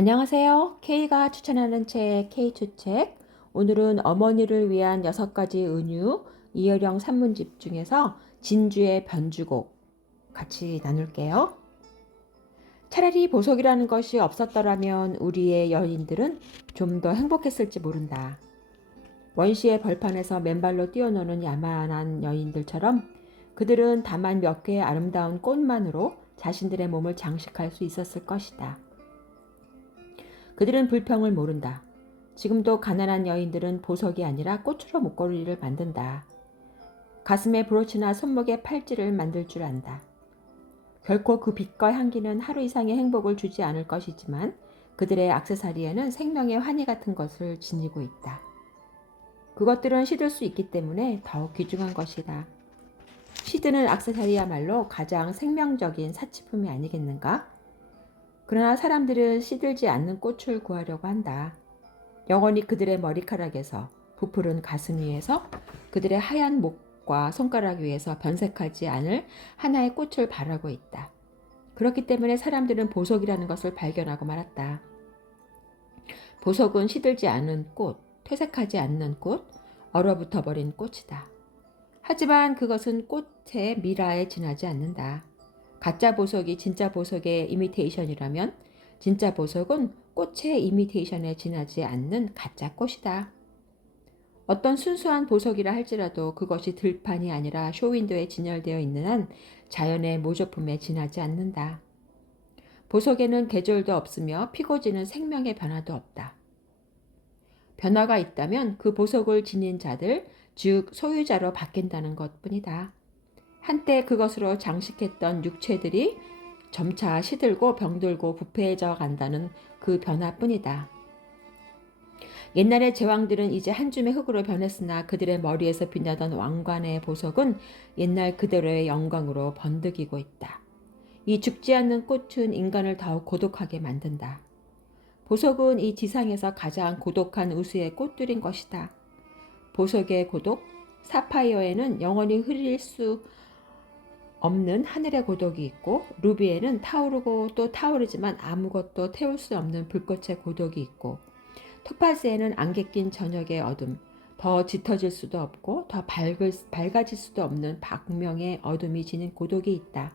안녕하세요. K가 추천하는 책 K추책. 오늘은 어머니를 위한 6가지 은유 이어령 산문집 중에서 진주의 변주곡 같이 나눌게요. 차라리 보석이라는 것이 없었더라면 우리의 여인들은 좀 더 행복했을지 모른다. 원시의 벌판에서 맨발로 뛰어노는 야만한 여인들처럼 그들은 다만 몇 개의 아름다운 꽃만으로 자신들의 몸을 장식할 수 있었을 것이다. 그들은 불평을 모른다. 지금도 가난한 여인들은 보석이 아니라 꽃으로 목걸이를 만든다. 가슴에 브로치나 손목에 팔찌를 만들 줄 안다. 결코 그 빛과 향기는 하루 이상의 행복을 주지 않을 것이지만 그들의 액세서리에는 생명의 환희 같은 것을 지니고 있다. 그것들은 시들 수 있기 때문에 더욱 귀중한 것이다. 시드는 액세서리야말로 가장 생명적인 사치품이 아니겠는가? 그러나 사람들은 시들지 않는 꽃을 구하려고 한다. 영원히 그들의 머리카락에서, 부풀은 가슴 위에서, 그들의 하얀 목과 손가락 위에서 변색하지 않을 하나의 꽃을 바라고 있다. 그렇기 때문에 사람들은 보석이라는 것을 발견하고 말았다. 보석은 시들지 않은 꽃, 퇴색하지 않는 꽃, 얼어붙어 버린 꽃이다. 하지만 그것은 꽃의 미라에 지나지 않는다. 가짜 보석이 진짜 보석의 이미테이션이라면 진짜 보석은 꽃의 이미테이션에 지나지 않는 가짜 꽃이다. 어떤 순수한 보석이라 할지라도 그것이 들판이 아니라 쇼윈도에 진열되어 있는 한 자연의 모조품에 지나지 않는다. 보석에는 계절도 없으며 피고지는 생명의 변화도 없다. 변화가 있다면 그 보석을 지닌 자들, 즉 소유자로 바뀐다는 것뿐이다. 한때 그것으로 장식했던 육체들이 점차 시들고 병들고 부패해져 간다는 그 변화뿐이다. 옛날의 제왕들은 이제 한 줌의 흙으로 변했으나 그들의 머리에서 빛나던 왕관의 보석은 옛날 그대로의 영광으로 번득이고 있다. 이 죽지 않는 꽃은 인간을 더욱 고독하게 만든다. 보석은 이 지상에서 가장 고독한 우수의 꽃들인 것이다. 보석의 고독, 사파이어에는 영원히 흐릴 수 없는 하늘의 고독이 있고, 루비에는 타오르고 또 타오르지만 아무것도 태울 수 없는 불꽃의 고독이 있고, 토파즈에는 안개 낀 저녁의 어둠, 더 짙어질 수도 없고 더 밝아질 수도 없는 박명의 어둠이 지닌 고독이 있다.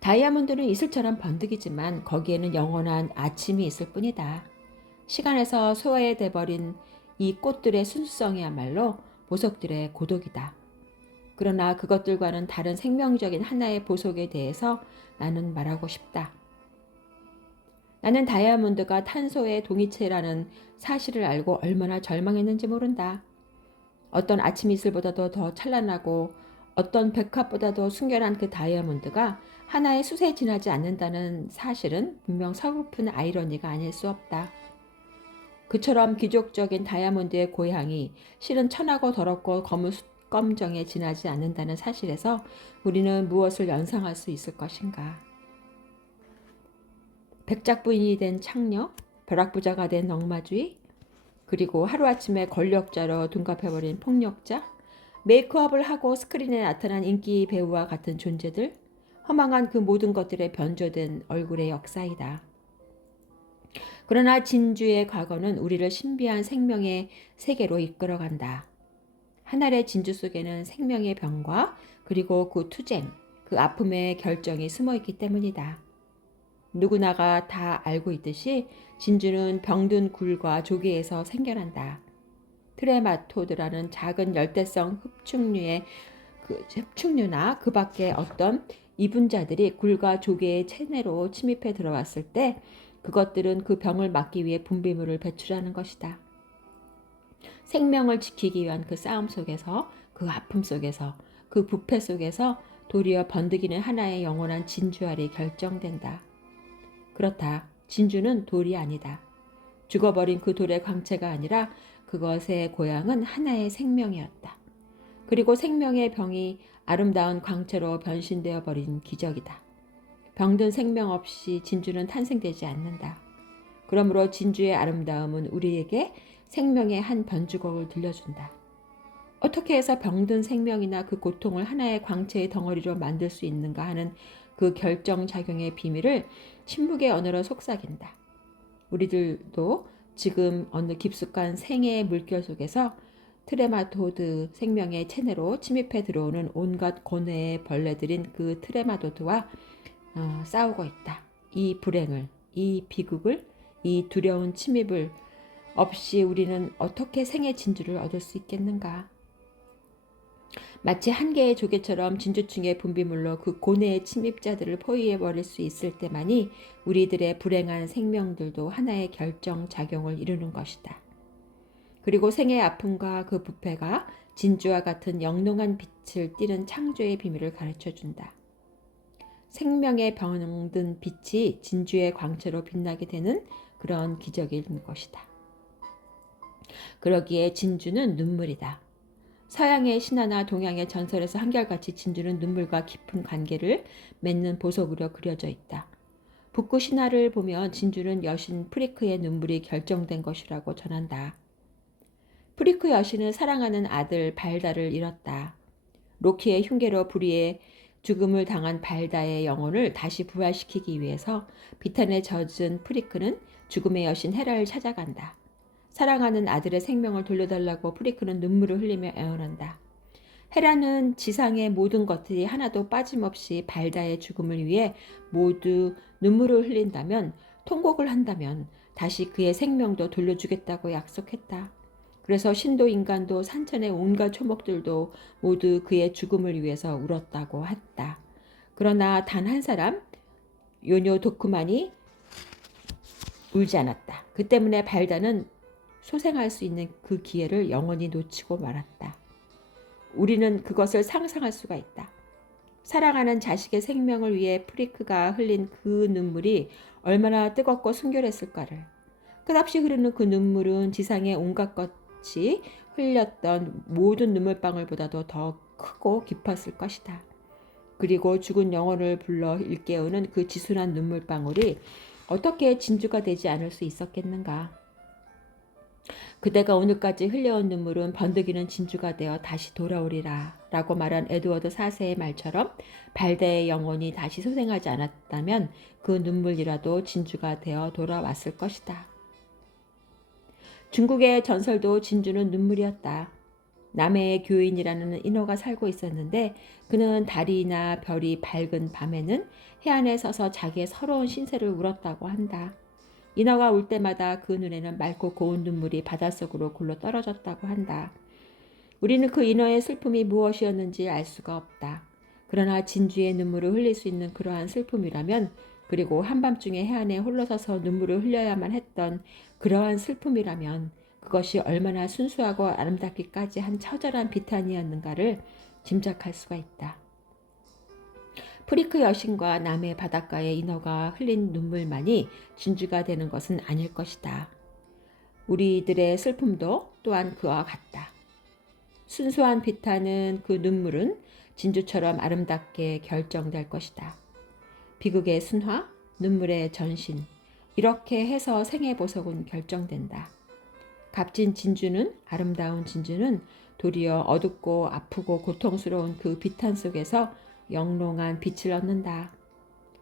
다이아몬드는 이슬처럼 번득이지만 거기에는 영원한 아침이 있을 뿐이다. 시간에서 소외돼 버린 이 꽃들의 순수성이야말로 보석들의 고독이다. 그러나 그것들과는 다른 생명적인 하나의 보석에 대해서 나는 말하고 싶다. 나는 다이아몬드가 탄소의 동이체라는 사실을 알고 얼마나 절망했는지 모른다. 어떤 아침 이슬보다도 더 찬란하고 어떤 백합보다도 순결한 그 다이아몬드가 하나의 숯에 지나지 않는다는 사실은 분명 서글픈 아이러니가 아닐 수 없다. 그처럼 귀족적인 다이아몬드의 고향이 실은 천하고 더럽고 검정에 지나지 않는다는 사실에서 우리는 무엇을 연상할 수 있을 것인가? 백작부인이 된 창녀, 벼락부자가 된 넝마주의, 그리고 하루아침에 권력자로 둔갑해버린 폭력자, 메이크업을 하고 스크린에 나타난 인기 배우와 같은 존재들, 허망한 그 모든 것들에 변조된 얼굴의 역사이다. 그러나 진주의 과거는 우리를 신비한 생명의 세계로 이끌어간다. 한 알의 진주 속에는 생명의 병과 그리고 그 투쟁, 그 아픔의 결정이 숨어있기 때문이다. 누구나가 다 알고 있듯이 진주는 병든 굴과 조개에서 생겨난다. 트레마토드라는 작은 열대성 흡충류나 그 밖에 어떤 이분자들이 굴과 조개의 체내로 침입해 들어왔을 때 그것들은 그 병을 막기 위해 분비물을 배출하는 것이다. 생명을 지키기 위한 그 싸움 속에서, 그 아픔 속에서, 그 부패 속에서 도리어 번득이는 하나의 영원한 진주알이 결정된다. 그렇다. 진주는 돌이 아니다. 죽어버린 그 돌의 광채가 아니라 그것의 고향은 하나의 생명이었다. 그리고 생명의 병이 아름다운 광채로 변신되어 버린 기적이다. 병든 생명 없이 진주는 탄생되지 않는다. 그러므로 진주의 아름다움은 우리에게 생명의 한 변주곡을 들려준다. 어떻게 해서 병든 생명이나 그 고통을 하나의 광채의 덩어리로 만들 수 있는가 하는 그 결정작용의 비밀을 침묵의 언어로 속삭인다. 우리들도 지금 어느 깊숙한 생애의 물결 속에서 트레마도드 생명의 체내로 침입해 들어오는 온갖 고뇌의 벌레들인 그 트레마도드와 싸우고 있다. 이 불행을, 이 비극을, 이 두려운 침입을 없이 우리는 어떻게 생의 진주를 얻을 수 있겠는가? 마치 한 개의 조개처럼 진주층의 분비물로 그 고뇌의 침입자들을 포위해버릴 수 있을 때만이 우리들의 불행한 생명들도 하나의 결정작용을 이루는 것이다. 그리고 생의 아픔과 그 부패가 진주와 같은 영롱한 빛을 띠는 창조의 비밀을 가르쳐준다. 생명의 병든 빛이 진주의 광채로 빛나게 되는 그런 기적인 것이다. 그러기에 진주는 눈물이다. 서양의 신화나 동양의 전설에서 한결같이 진주는 눈물과 깊은 관계를 맺는 보석으로 그려져 있다. 북구 신화를 보면 진주는 여신 프리크의 눈물이 결정된 것이라고 전한다. 프리크 여신은 사랑하는 아들 발다를 잃었다. 로키의 흉계로 불의의 죽음을 당한 발다의 영혼을 다시 부활시키기 위해서 비탄에 젖은 프리크는 죽음의 여신 헤라를 찾아간다. 사랑하는 아들의 생명을 돌려달라고 프리크는 눈물을 흘리며 애원한다. 헤라는 지상의 모든 것들이 하나도 빠짐없이 발다의 죽음을 위해 모두 눈물을 흘린다면, 통곡을 한다면 다시 그의 생명도 돌려주겠다고 약속했다. 그래서 신도 인간도 산천의 온갖 초목들도 모두 그의 죽음을 위해서 울었다고 했다. 그러나 단 한 사람, 요뇨 도쿠만이 울지 않았다. 그 때문에 발다는 소생할 수 있는 그 기회를 영원히 놓치고 말았다. 우리는 그것을 상상할 수가 있다. 사랑하는 자식의 생명을 위해 프리크가 흘린 그 눈물이 얼마나 뜨겁고 순결했을까를. 끝없이 흐르는 그 눈물은 지상의 온갖 것이 흘렸던 모든 눈물방울보다도 더 크고 깊었을 것이다. 그리고 죽은 영혼을 불러 일깨우는 그 지순한 눈물방울이 어떻게 진주가 되지 않을 수 있었겠는가. 그대가 오늘까지 흘려온 눈물은 번득이는 진주가 되어 다시 돌아오리라 라고 말한 에드워드 4세의 말처럼 발다의 영혼이 다시 소생하지 않았다면 그 눈물이라도 진주가 되어 돌아왔을 것이다. 중국의 전설도 진주는 눈물이었다. 남해의 교인이라는 인어가 살고 있었는데 그는 달이나 별이 밝은 밤에는 해안에 서서 자기의 서러운 신세를 울었다고 한다. 인어가 울 때마다 그 눈에는 맑고 고운 눈물이 바닷속으로 굴러 떨어졌다고 한다. 우리는 그 인어의 슬픔이 무엇이었는지 알 수가 없다. 그러나 진주의 눈물을 흘릴 수 있는 그러한 슬픔이라면, 그리고 한밤중에 해안에 홀로 서서 눈물을 흘려야만 했던 그러한 슬픔이라면 그것이 얼마나 순수하고 아름답기까지 한 처절한 비탄이었는가를 짐작할 수가 있다. 프리크 여신과 남해 바닷가의 인어가 흘린 눈물만이 진주가 되는 것은 아닐 것이다. 우리들의 슬픔도 또한 그와 같다. 순수한 비탄은 그 눈물은 진주처럼 아름답게 결정될 것이다. 비극의 순화, 눈물의 전신, 이렇게 해서 생의 보석은 결정된다. 값진 진주는, 아름다운 진주는 도리어 어둡고 아프고 고통스러운 그 비탄 속에서 영롱한 빛을 얻는다.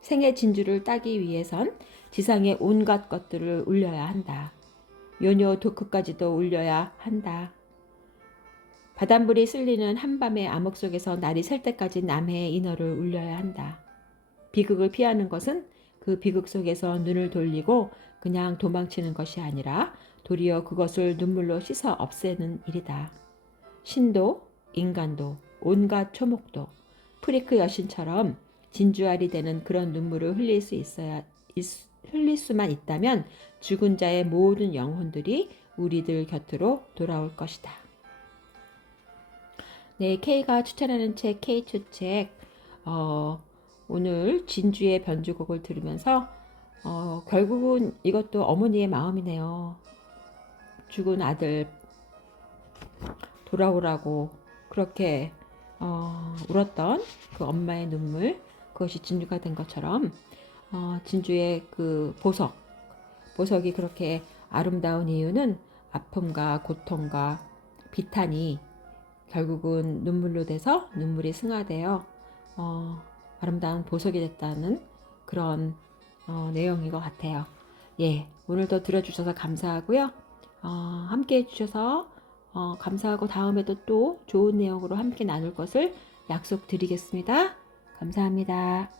생의 진주를 따기 위해선 지상의 온갖 것들을 울려야 한다. 요뇨 도크까지도 울려야 한다. 바닷물이 쓸리는 한밤의 암흑 속에서 날이 셀 때까지 남해의 인어를 울려야 한다. 비극을 피하는 것은 그 비극 속에서 눈을 돌리고 그냥 도망치는 것이 아니라 도리어 그것을 눈물로 씻어 없애는 일이다. 신도, 인간도, 온갖 초목도 프리크 여신처럼 진주알이 되는 그런 눈물을 흘릴 수만 있다면 죽은 자의 모든 영혼들이 우리들 곁으로 돌아올 것이다. 네, K가 추천하는 책, K2책, 오늘 진주의 변주곡을 들으면서 결국은 이것도 어머니의 마음이네요. 죽은 아들 돌아오라고 그렇게 울었던 그 엄마의 눈물, 그것이 진주가 된 것처럼 진주의 그 보석이 그렇게 아름다운 이유는 아픔과 고통과 비탄이 결국은 눈물로 돼서 눈물이 승화되어 아름다운 보석이 됐다는 그런 내용인 것 같아요. 예, 오늘도 들어주셔서 감사하고요. 함께 해주셔서 감사하고 다음에도 또 좋은 내용으로 함께 나눌 것을 약속드리겠습니다. 감사합니다.